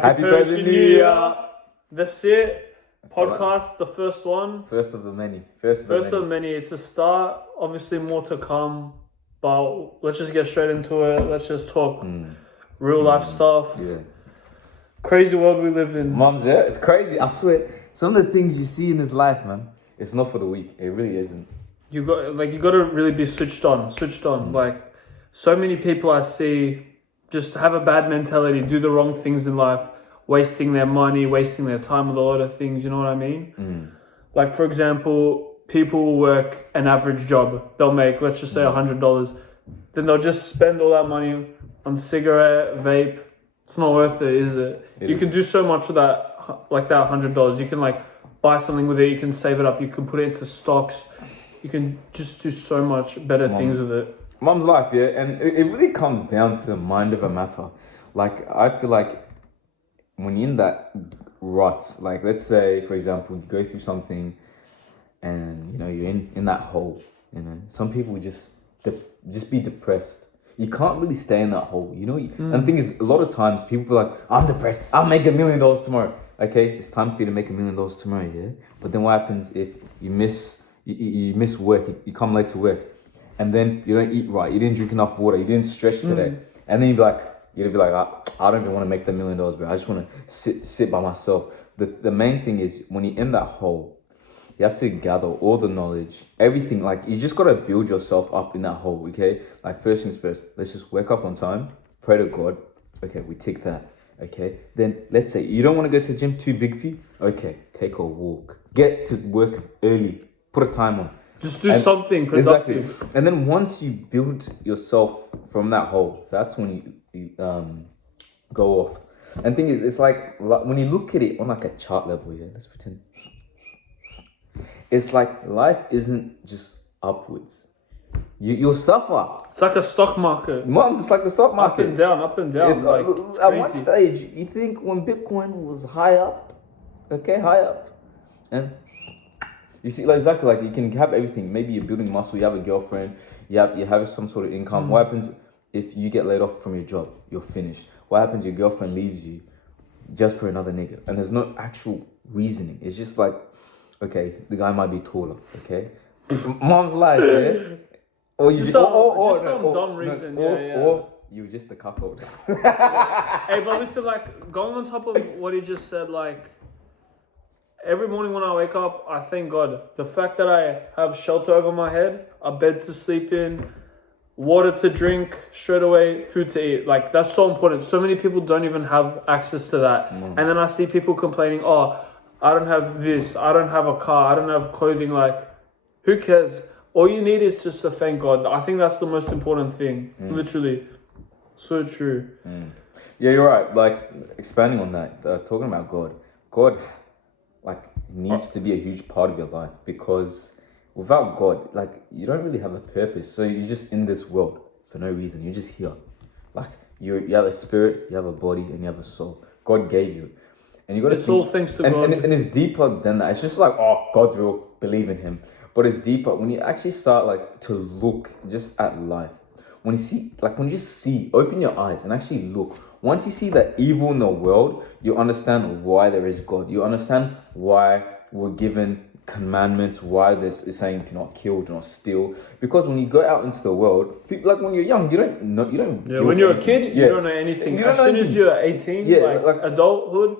Happy Persian New Year. That's it. Podcast, the first one. First of the many. First of the many. It's a start. Obviously, more to come. But let's just get straight into it. Let's just talk real life stuff. Yeah. Crazy world we live in. Mums, yeah, it's crazy. I swear, some of the things you see in this life, man, it's not for the weak. It really isn't. You got to really be switched on. Like, so many people I see just have a bad mentality, do the wrong things in life, wasting their money, wasting their time with a lot of things. You know what I mean? Like, for example, people will work an average job. They'll make, let's just say, $100. Then they'll just spend all that money on cigarette, vape. It's not worth it, is it? You can do so much with that, like that $100. You can like buy something with it. You can save it up. You can put it into stocks. You can just do so much better things with it. Mum's life, yeah, and it really comes down to the mind of a matter. Like, I feel like when you're in that rut, like, let's say, for example, you go through something and, you know, you're in that hole, you know. Some people just be depressed. You can't really stay in that hole, you know. And the thing is, a lot of times people are like, I'm depressed, I'll make $1 million tomorrow. Okay, it's time for you to make $1 million tomorrow, yeah? But then what happens if you miss work, you come late to work, and then you don't eat right, you didn't drink enough water, you didn't stretch today, and then you'd be like, I don't even want to make the $1 million, bro. I just want to sit by myself. The main thing is, when you're in that hole, you have to gather all the knowledge, everything. Like, you just got to build yourself up in that hole, okay? Like, first things first, let's just wake up on time, pray to God. Okay, we tick that, okay? Then, let's say, you don't want to go to the gym, too big for you? Okay, take a walk. Get to work early. Put a time on. Just do something productive. Exactly. And then once you build yourself from that hole, that's when you go off. And the thing is, it's like when you look at it on like a chart level, yeah, let's pretend. It's like life isn't just upwards. You'll suffer. It's like a stock market. Mom's, it's like the stock market. Up and down. It's like, at one stage, you think when Bitcoin was high up, and you see, like, exactly, like, you can have everything. Maybe you're building muscle, you have a girlfriend, you have some sort of income. What happens if you get laid off from your job? You're finished. What happens if your girlfriend leaves you just for another nigga? And there's no actual reasoning. It's just like, okay, the guy might be taller, okay? Mom's life, yeah? Or you some dumb reason, or you're just a cuckold. Hey, but listen, like, going on top of what he just said, like, every morning when I wake up, I thank God. The fact that I have shelter over my head, a bed to sleep in, water to drink straight away, food to eat. Like, that's so important. So many people don't even have access to that. And then I see people complaining, oh, I don't have this, I don't have a car, I don't have clothing. Like, who cares? All you need is just to thank God. I think that's the most important thing. Literally. So true. Yeah, you're right. Like, expanding on that, talking about God, like, needs to be a huge part of your life, because without God, like, you don't really have a purpose. So you're just in this world for no reason. You're just here. Like, you have a spirit, you have a body, and you have a soul. God gave you. And you got to It's all thanks to God. And it's deeper than that. It's just like, oh, God's real, believe in him. But it's deeper when you actually start, like, to look just at life. When you just see, open your eyes and actually look. Once you see the evil in the world, you understand why there is God. You understand why we're given commandments, why this is saying do not kill, do not steal. Because when you go out into the world, people, like, when you're young, you don't know. Yeah, when you're a kid, you don't know anything. As soon as you're 18, like adulthood,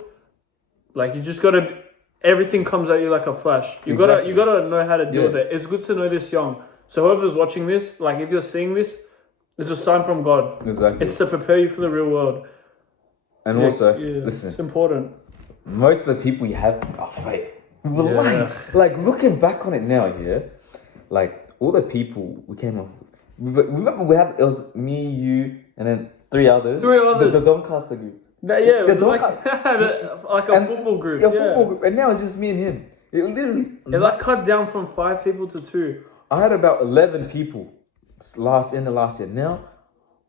like, you just gotta. Everything comes at you like a flash. You gotta know how to deal with it. It's good to know this young. So whoever's watching this, like, if you're seeing this, it's a sign from God. Exactly. It's to prepare you for the real world. And also, listen, it's important. Most of the people you have are fake. Like, looking back on it now, like, all the people we came off. Remember, it was me, you, and then three others. The Doncaster group. Like a football group. Football group. And now it's just me and him. It like cut down from 5 people to 2. I had about 11 people last year. Now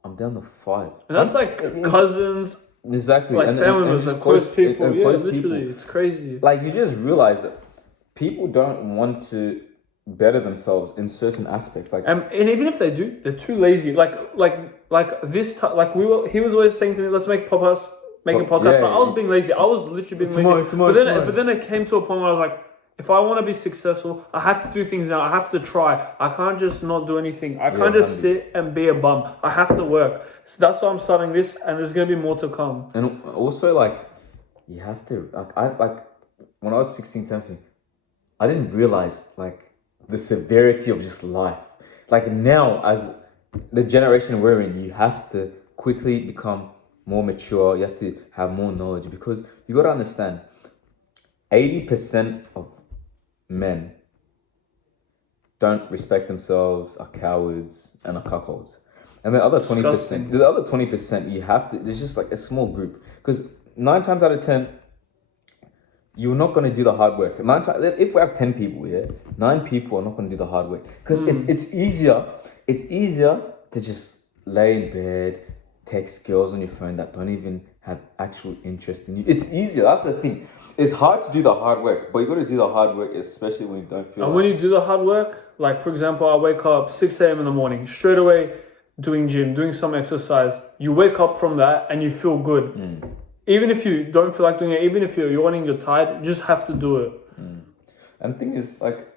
I'm down to 5. And that's like cousins. Exactly. Like, family members, like, close people. Literally, it's crazy. Like, you just realize that people don't want to better themselves in certain aspects. Like, and even if they do, they're too lazy. He was always saying to me, let's make make a podcast, but I was being lazy. I was literally being lazy. But then it came to a point where I was like, if I want to be successful, I have to do things now. I have to try. I can't just not do anything. I can't just sit and be a bum. I have to work. So that's why I'm starting this, and there's gonna be more to come. And also, like, you have to like when I was 16, 17, I didn't realize like the severity of just life. Like now, as the generation we're in, you have to quickly become more mature. You have to have more knowledge because you got to understand, 80% of men don't respect themselves, are cowards, and are cuckolds. And the other 20%, you have to. There's just like a small group because 9 times out of 10, you're not going to do the hard work. If we have 10 people here, 9 people are not going to do the hard work because it's easier. It's easier to just lay in bed, text girls on your phone that don't even have actual interest in you. It's easier. That's the thing. It's hard to do the hard work, but you got to do the hard work, especially when you don't feel. And when you do the hard work, like for example, I wake up 6 a.m. in the morning, straight away doing gym, doing some exercise. You wake up from that and you feel good. Even if you don't feel like doing it, even if you're yawning, you're tired, you just have to do it. And the thing is, like,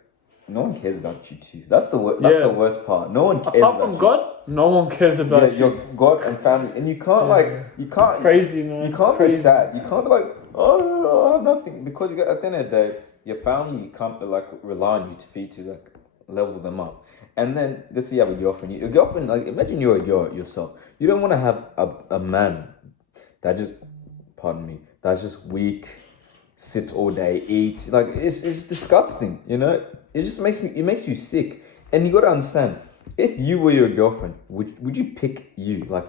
no one cares about you too. That's the worst part. No one cares. Apart from God, no one cares about you. Your God and family, and you can't crazy, man. You can't be sad. You can't be like, oh, I have nothing, because you got, at the end of the day, your family, you can't like rely on you to feed, to like level them up. And then let's say you have a girlfriend. Your girlfriend, like, imagine you're yourself. You don't want to have a man that just, pardon me, that's just weak, sits all day, eats. Like, it's disgusting, you know? It just makes you sick. And you got to understand, if you were your girlfriend, would you pick you? Like,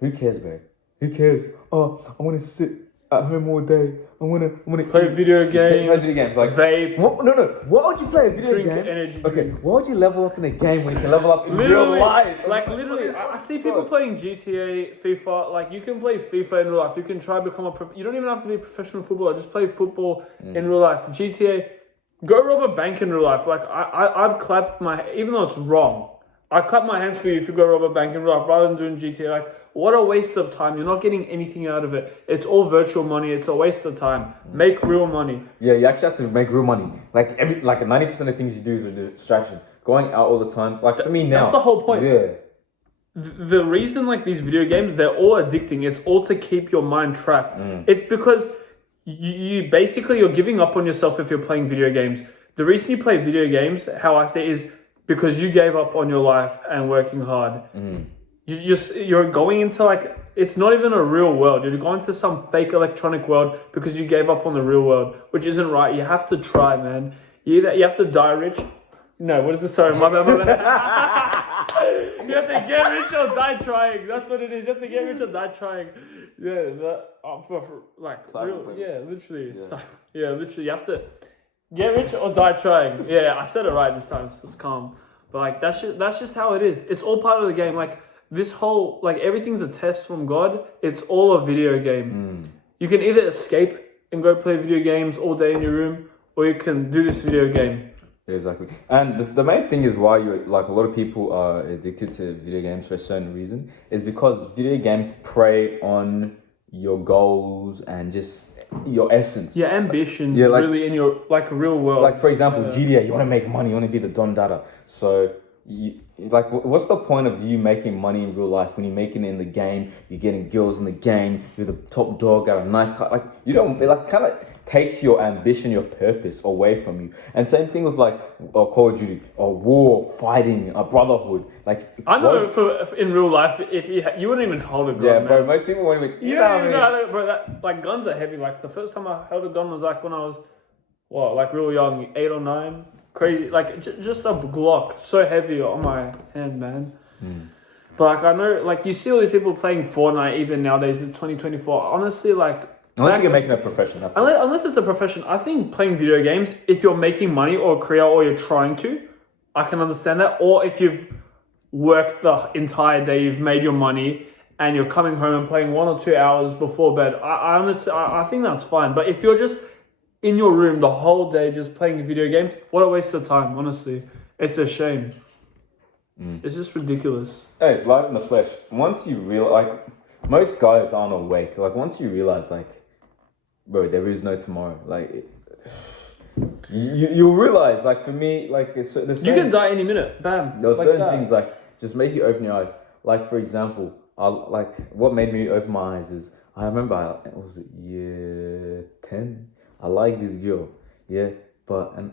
who cares, babe? Who cares? Oh, I want to sit at home all day. I want to play video games. Play video games, like vape. No. Why would you play a video drink game? Energy Okay, drink. why would you level up in a game when you can level up in real life? Like literally, I see people playing GTA, FIFA. Like, you can play FIFA in real life. You can try to become you don't even have to be a professional footballer. Just play football in real life. GTA, go rob a bank in real life. Like, I'd clap even though it's wrong, I'd clap my hands for you if you go rob a bank in real life rather than doing GTA. Like, what a waste of time. You're not getting anything out of it. It's all virtual money. It's a waste of time. Make real money. Yeah, you actually have to make real money. Like 90% of things you do is a distraction. Going out all the time. Like, for me now, that's the whole point. Yeah. The reason, like, these video games, they're all addicting. It's all to keep your mind trapped. It's because you're giving up on yourself if you're playing video games. The reason you play video games, how I say, is because you gave up on your life and working hard. You're going into, like, it's not even a real world. You're going to some fake electronic world because you gave up on the real world, which isn't right. You have to try, man. You have to die rich. No, what is it? Sorry, my bad. You have to get rich or die trying. That's what it is. You have to get rich or die trying. Yeah, literally. Yeah, literally. You have to get rich or die trying. Yeah, I said it right this time. It's calm. But, like, that's just how it is. It's all part of the game. Like, this whole, like, everything's a test from God. It's all a video game. You can either escape and go play video games all day in your room, or you can do this video game. Yeah, exactly. And the main thing is why a lot of people are addicted to video games for a certain reason is because video games prey on your goals and just your essence. Your ambitions, really, in your, like, real world. Like, for example, GTA, you want to make money, you want to be the Don Dada. So, what's the point of you making money in real life when you're making it in the game? You're getting girls in the game. You're the top dog, got a nice car. Like, you don't, like, kind of takes your ambition, your purpose away from you. And same thing with, like, Call of Duty, or war, fighting, a brotherhood. Like, I know for in real life, if you wouldn't even hold a gun. Yeah, bro. Most people won't even. You don't even know how to, bro. That, like, guns are heavy. Like, the first time I held a gun was like when I was, real young, 8 or 9. Crazy, like, just a Glock, so heavy on my hand, man. But, like, I know, like, you see all these people playing Fortnite even nowadays in 2024. Honestly, like, unless you're making a profession, that's unless it's a profession. I think playing video games, if you're making money or a career, or you're trying to, I can understand that. Or if you've worked the entire day, you've made your money, and you're coming home and playing 1 or 2 hours before bed, I honestly, I think that's fine. But if you're just in your room the whole day just playing video games, what a waste of time, honestly. It's a shame. It's just ridiculous. Hey, it's life in the flesh. Once you realize, like, most guys aren't awake. Like once you realize, like, bro, there is no tomorrow. Like, you'll realize. Like for me, like there's You certain, can die any minute. Bam. there are Like certain that. things like just make you open your eyes. Like for example, like what made me open my eyes is I remember what was it, year 10? I liked this girl, yeah, but and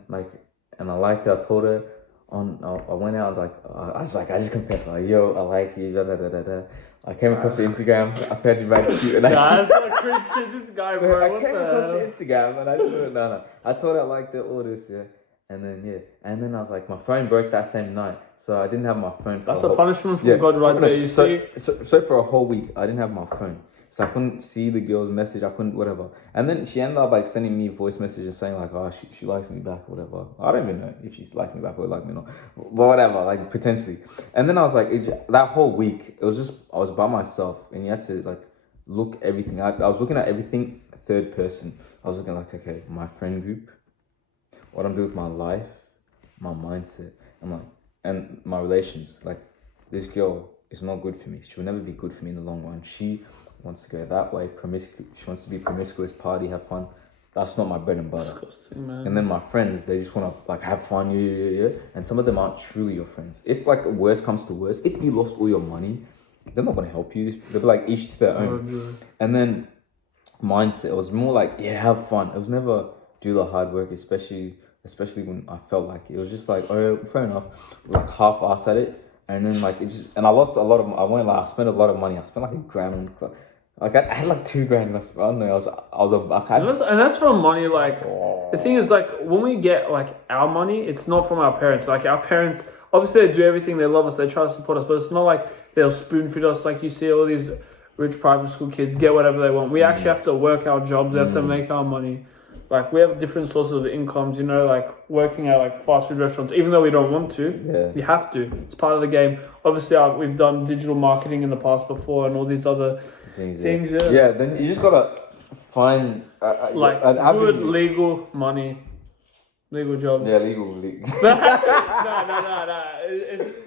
I liked her. I told her I went out like I just confessed like yo I like you da da da da da. I came across your Instagram. I found you right cute, and That's so cringe shit. This guy, bro. I What came the across hell? your Instagram and I told her no. I told her I liked all this, yeah. And then I was like, my phone broke that same night, so I didn't have my phone. That's for a punishment from God right there. You see? So for a whole week, I didn't have my phone, so I couldn't see the girl's message. I couldn't whatever. And then she ended up like sending me voice messages saying like, oh, she likes me back or whatever. I don't even know if she's liked me back or like me or not, but whatever, like potentially. And then I was like, that whole week, it was just I was by myself, and you had to like look everything. I was looking at everything third person. I was looking like, okay, my friend group, what I'm doing with my life, my mindset, and my relations. Like, this girl is not good for me. She will never be good for me in the long run. She wants to go that way, she wants to be promiscuous, party, have fun. That's not my bread and butter. Disgusting, man. And then my friends, they just want to like have fun, yeah. And some of them aren't truly your friends. If like worst comes to worst, if you lost all your money, they're not gonna help you. They'll be like each to their own. And then mindset, it was more like, yeah, have fun. It was never do the hard work, especially when I felt like it was just like, oh, fair enough, like half-assed at it, and then like it just, and I lost a lot of, I spent a lot of money. I spent like $1,000, like I had like $2,000. I don't know. And that's from money. Like the thing is, like when we get like our money, it's not from our parents. Like our parents, obviously they do everything. They love us. They try to support us, but it's not like they'll spoon feed us. Like you see all these rich private school kids get whatever they want. We actually have to work our jobs. We have to make our money. Like, we have different sources of incomes, you know, like working at like fast food restaurants, even though we don't want to, you have to. It's part of the game. Obviously, we've done digital marketing in the past before and all these other things. Yeah, then you just gotta find like an good avenue. legal money, legal jobs. Yeah, legal. No.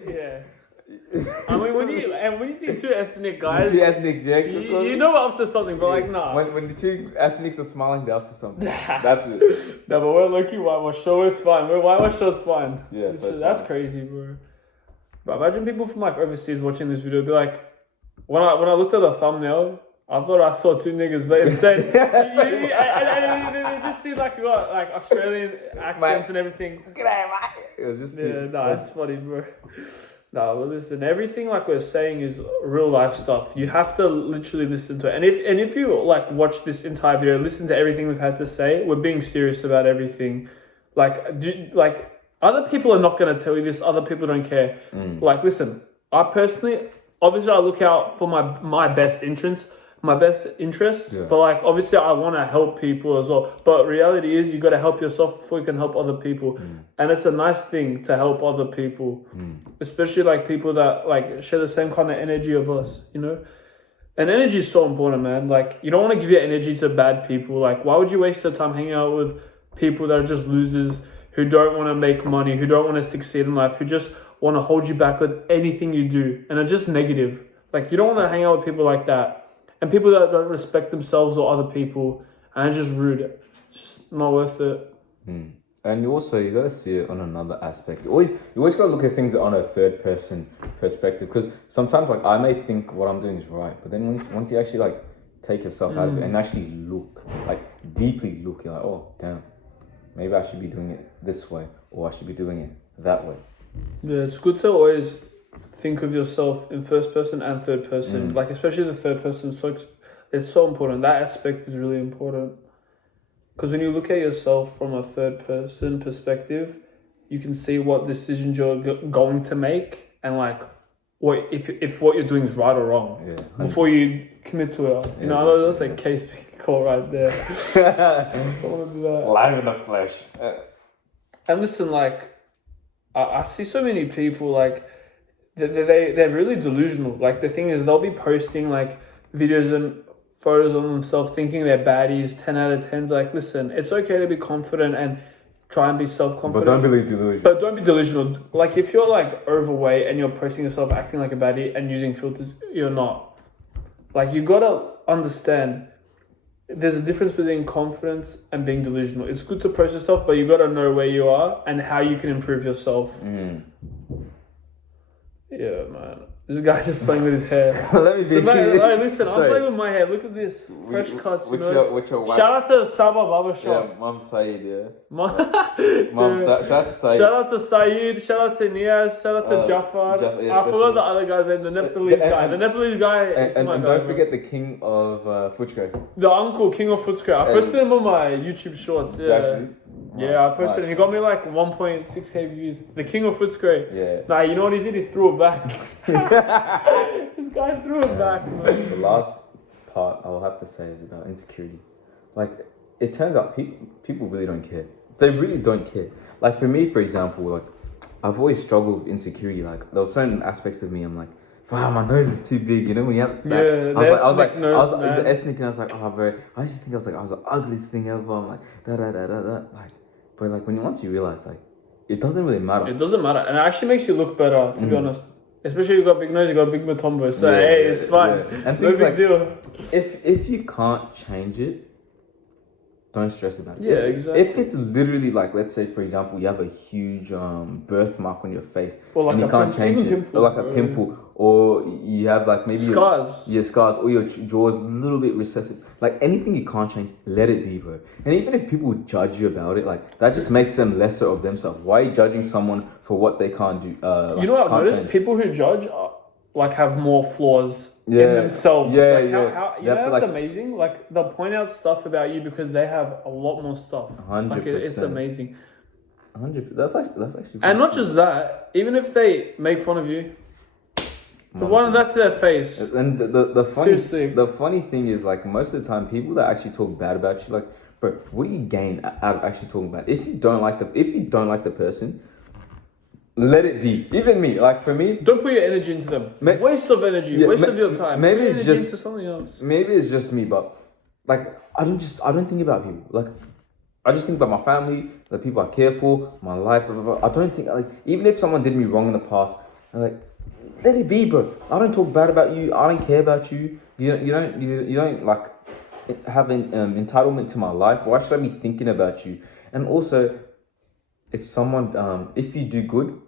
Yeah. I mean, when you see two ethnic guys, Two ethnics, yeah. you know we're up to something, but like, nah. When the two ethnics are smiling, they're up to something. That's it. No, but we're lucky whitewash, so it's fine. We're whitewash, so it's fine. Yeah, so that's crazy, bro. But imagine people from like overseas watching this video, be like, when I looked at the thumbnail, I thought I saw two niggas, but instead, you just see like what, like Australian accents and everything. G'day, mate. It was just it's funny, bro. No, but listen, everything like we're saying is real life stuff. You have to literally listen to it. And if you like watch this entire video, listen to everything we've had to say, we're being serious about everything. Like other people are not going to tell you this. Other people don't care. Like, listen, I personally, obviously I look out for my best interests. But like obviously I want to help people as well, but reality is you got to help yourself before you can help other people. And it's a nice thing to help other people, especially like people that like share the same kind of energy of us, you know. And energy is so important, man. Like, you don't want to give your energy to bad people. Like, why would you waste your time hanging out with people that are just losers, who don't want to make money, who don't want to succeed in life, who just want to hold you back with anything you do and are just negative? Like, you don't want to hang out with people like that. And people that don't respect themselves or other people, and it's just rude. It's just not worth it. And you got to see it on another aspect. You always got to look at things on a third person perspective, because sometimes like I may think what I'm doing is right, but then once you actually like take yourself out of it and actually look, like deeply look, you're like, oh damn, maybe I should be doing it this way, or I should be doing it that way. Yeah, it's good to always think of yourself in first person and third person. Like, especially the third person, it's so important. That aspect is really important. Because when you look at yourself from a third person perspective, you can see what decisions you're going to make and like what if what you're doing is right or wrong. Yeah. Before you commit to it. You know, that's like case call right there. I want to do that. Live in the flesh. And listen, like I see so many people like they're really delusional. Like, the thing is, they'll be posting like videos and photos of themselves thinking they're baddies, 10 out of 10s. Like, listen, it's okay to be confident and try and be self-confident. But don't be delusional. Like, if you're like overweight and you're posting yourself acting like a baddie and using filters, you're not. Like, you gotta understand there's a difference between confidence and being delusional. It's good to process stuff, but you gotta know where you are and how you can improve yourself. Yeah, man. This guy just playing with his hair. Let me be. So, man, hey, listen, Sorry. I'm playing with my hair. Look at this. Fresh cuts, you know. Which your wife? Shout out to Saba Barber Shop. Yeah, Mom Saeed, yeah. Mom, Shout out to Saeed. Shout out to Saeed, shout out to Niaz, shout out to Jafar. Yeah, I forgot the other guy's name, the Nepalese guy. The Nepalese guy is and my guy. don't forget the king of Footscray. The uncle, King of Footscray. I posted him on my YouTube shorts. Yeah. Actually? Yeah, I posted him. He got me like 1.6k views. The King of Footscray. Yeah. Nah, you know what he did? He threw it back. This guy threw it back, man. The last part I'll have to say is about insecurity. Like, it turns out people really don't care. They really don't care. Like, for me, for example, like, I've always struggled with insecurity. Like, there were certain aspects of me, I'm like, wow, my nose is too big, you know, when you have that. Yeah, I was like, nose, it was ethnic, and I was like, oh, bro, I used to think I was the ugliest thing ever. I'm like, like, but like, once you realize, like, it doesn't really matter. It doesn't matter. And it actually makes you look better, to be honest. Especially if you got big nose, you got a big matombo. So, hey, it's fine. Yeah. And no things big like, deal. If you can't change it, don't stress about it. Yeah, exactly. If it's literally like, let's say, for example, you have a huge birthmark on your face, or like and you can't change it, pimple, or like a pimple, or you have like maybe scars. Scars, or your jaw's a little bit recessive. Like, anything you can't change, let it be, bro. And even if people judge you about it, like, that just makes them lesser of themselves. Why are you judging someone for what they can't do? You know what I've noticed? Change? People who judge like have more flaws in themselves. Yeah, like, yeah. How, you know that's like, amazing? Like, they'll point out stuff about you because they have a lot more stuff. 100%. Like, it's amazing. 100%. That's actually. And not just that, even if they make fun of you, the one that to their face. And the funny thing is, like, most of the time, people that actually talk bad about you, like, bro, what do you gain out of actually talking bad? If you don't like the person, let it be. Even me, like, for me, don't put your energy into them. Waste of energy, waste of your time. Maybe put it's your just into something else. Maybe it's just me, but like, I don't think about people. Like, I just think about my family, the people I care for, my life. Blah, blah, blah. I don't think, like, even if someone did me wrong in the past, I'm like, let it be, bro. I don't talk bad about you. I don't care about you. You don't like have an entitlement to my life. Why should I be thinking about you? And also, if you do good,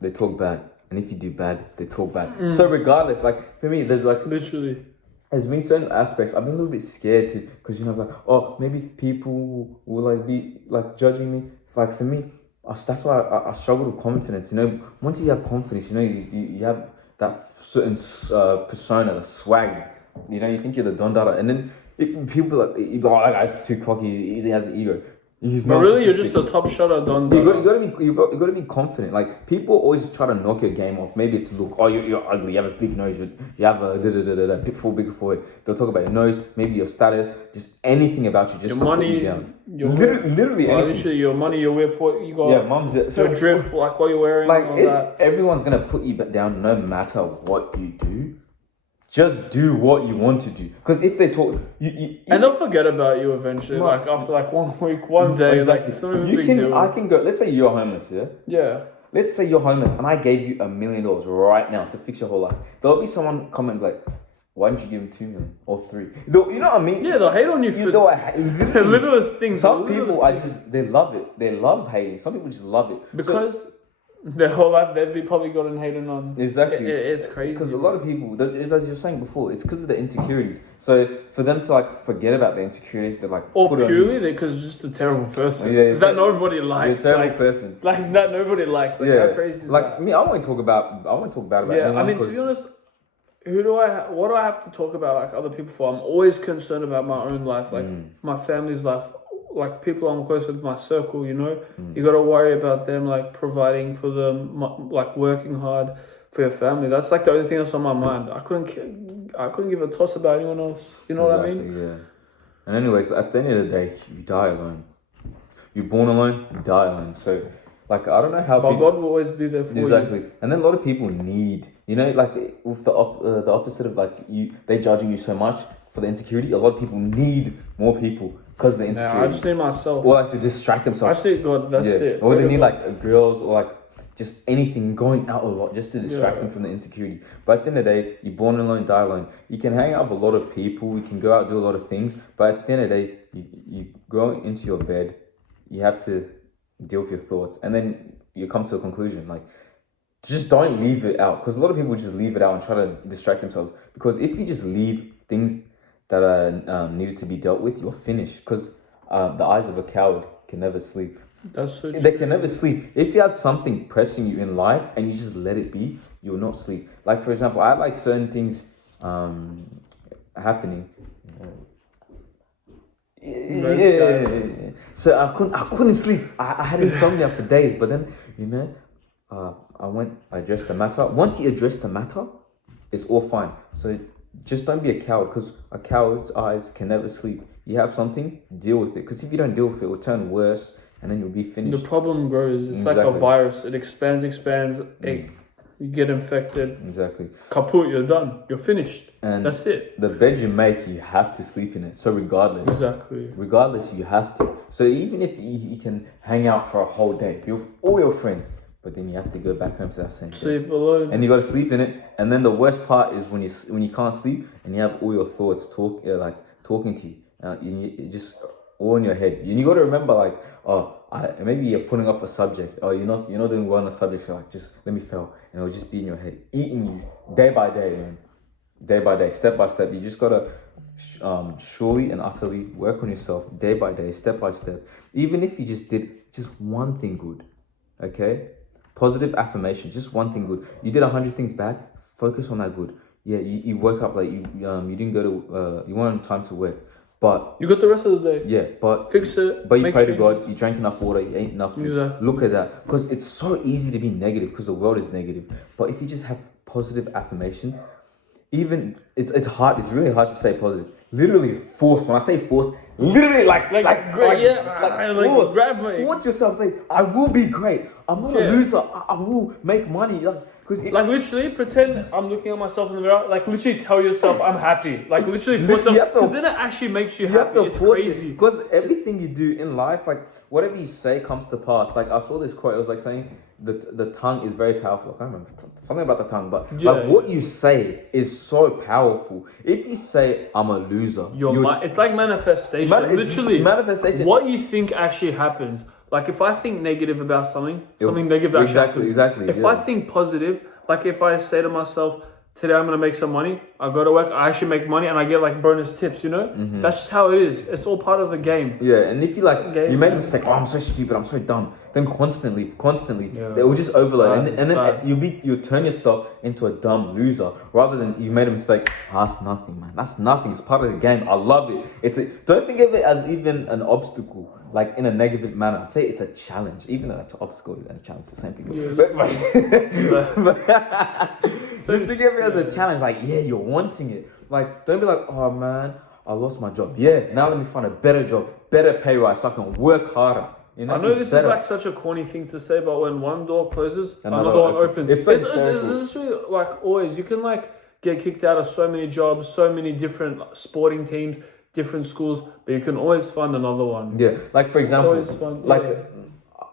they talk bad, and if you do bad, they talk bad. So regardless, like, for me, there's like literally. There's been certain aspects I've been a little bit scared to, because, you know, like, oh, maybe people will like be like judging me. Like, for me, that's why I struggle with confidence. You know, once you have confidence, you know, you have that certain persona, the swag. You know, you think you're the Don Dada, and then people like, oh, that guy's too cocky. He has an ego. But really, you're just a top shotter, Don Dada. You got to be confident. Like, people always try to knock your game off. Maybe it's look. Oh, you're ugly. You have a big nose. You have a big forehead. They'll talk about your nose. Maybe your status. Just anything about you. Just your money. Literally anything. Literally your money. Your wear. You got. Yeah, mum's it. So drip, like what you're wearing. Like, if that. everyone's gonna put you down, no matter what you do, just do what you want to do. Because if they talk, and they'll forget about you eventually. Like, after like 1 week, one day, exactly. like, it's not even a big deal. I can go. Let's say you're homeless, yeah. Yeah. Let's say you're homeless, and I gave you $1 million right now to fix your whole life. There'll be someone comment like, "Why didn't you give him 2 million or 3?" You know what I mean? Yeah, they'll hate on you for the littlest things. Some people they love it. They love hating. Some people just love it because their whole life they've been probably gotten hated on. Exactly. It's crazy. Because a lot of people, as you were saying before, it's because of the insecurities. So for them to like forget about the insecurities, they're like, or purely because just a terrible person that nobody likes. You're a terrible person. Like that nobody likes. Like, how crazy is like that? me, I won't talk bad about. Yeah, I mean, to be honest, what do I have to talk about like other people for? I'm always concerned about my own life, like my family's life. Like, people I'm close with, my circle, you know, you got to worry about them, like providing for them, like working hard for your family. That's like the only thing that's on my mind. I couldn't give a toss about anyone else. You know what I mean? Yeah. And anyways, at the end of the day, you die alone. You're born alone, you die alone. So, like, I don't know how. But God will always be there for you. Exactly. And then a lot of people need, you know, like with the opposite of like they judging you so much for the insecurity. A lot of people need more people. Because the insecurity. I just need myself. Or like to distract themselves. I just need God, that's it. Or they need like girls, or like just anything, going out a lot just to distract them from the insecurity. But at the end of the day, you're born alone, die alone. You can hang out with a lot of people, you can go out and do a lot of things, but at the end of the day, you go into your bed, you have to deal with your thoughts, and then you come to a conclusion. Like, just don't leave it out, because a lot of people just leave it out and try to distract themselves. Because if you just leave things that are needed to be dealt with, you're finished. Because the eyes of a coward can never sleep. That's so true. They can never sleep. If you have something pressing you in life and you just let it be, you will not sleep. Like, for example, I had like certain things happening. Yeah. So I couldn't sleep. I had insomnia for days. But then, I addressed the matter. Once you address the matter, it's all fine. So just don't be a coward, because a coward's eyes can never sleep. You have something, deal with it. Because if you don't deal with it, it will turn worse, and then you'll be finished. The problem grows. It's like a virus. It expands. You get infected. Exactly. Kaput, you're done. You're finished. And that's it. The bed you make, you have to sleep in it. So regardless. Exactly. Regardless, you have to. So even if you can hang out for a whole day, be with all your friends, but then you have to go back home to that same sleep alone. And you got to sleep in it. And then the worst part is when you can't sleep and you have all your thoughts talking to you. You just all in your head. And you got to remember, maybe you're putting off a subject, or you're not doing well on the subject, so like, just let me fail, and it'll just be in your head, eating you day by day, man. Day by day, step by step. You just gotta surely and utterly work on yourself day by day, step by step. Even if you just did just one thing good, okay? Positive affirmation, just one thing good. You did 100 things bad, focus on that good. Yeah, you woke up late, you didn't go to, you weren't on time to work. But you got the rest of the day. Yeah, but fix it. But you pray to God. You drank enough water. You ate enough food. Exactly. Look at that, because it's so easy to be negative, because the world is negative. But if you just have positive affirmations, even it's hard. It's really hard to say positive. Literally force. When I say force, literally force yourself. Say, I will be great. I'm not a loser. I will make money. Literally pretend I'm looking at myself in the mirror. Like, literally tell yourself I'm happy. Like, literally force yourself, because then it actually makes you happy. It's crazy. Because everything you do in life, like whatever you say comes to pass. Like, I saw this quote. It was like saying the tongue is very powerful. I can't remember something about the tongue, but what you say is so powerful. If you say I'm a loser, it's like manifestation. Literally, manifestation. What you think actually happens. Like, if I think negative about something negative actually happens. Exactly. If I think positive, like if I say to myself, today I'm going to make some money, I go to work, I actually make money, and I get like bonus tips, Mm-hmm. That's just how it is. It's all part of the game. Yeah, and if you you make a mistake, I'm so stupid, I'm so dumb, then constantly, they will just overload, and then you turn yourself into a dumb loser, rather than you made a mistake. That's nothing, man. That's nothing. It's part of the game. I love it. Don't think of it as even an obstacle, like in a negative manner. Say it's a challenge, even though it's an obstacle and a challenge, the same thing. Just think of it as a challenge, like, you're wanting it. Like, don't be like, oh man, I lost my job. Yeah, now let me find a better job, better pay rise, so I can work harder. I know this is like such a corny thing to say, but when one door closes, another one opens. It's literally like always. You can like get kicked out of so many jobs, so many different sporting teams, different schools, but you can always find another one. Yeah, like for example,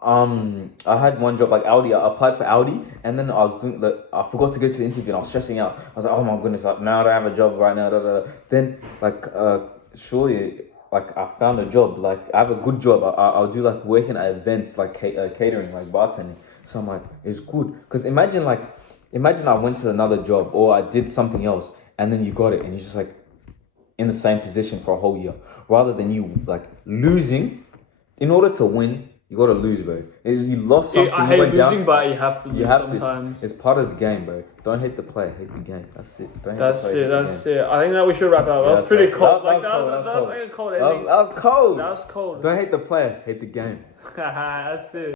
I had one job like Audi. I applied for Audi, and then I was doing I forgot to go to the interview, and I was stressing out. I was like, oh my goodness, now I don't have a job right now. Then surely, like, I found a job. Like, I have a good job. I'll do like working at events, like catering, like bartending. So I'm like, it's good, because imagine I went to another job, or I did something else, and then you got it, and you're just like in the same position for a whole year, rather than you like losing. In order to win, you gotta lose, bro. You lost something. I hate losing, but you have to lose sometimes. It's part of the game, bro. Don't hate the play, hate the game. That's it. That's it. I think that we should wrap up. That was pretty cold. That was like a cold ending. That was cold. That was cold. Don't hate the player, hate the game. That's it.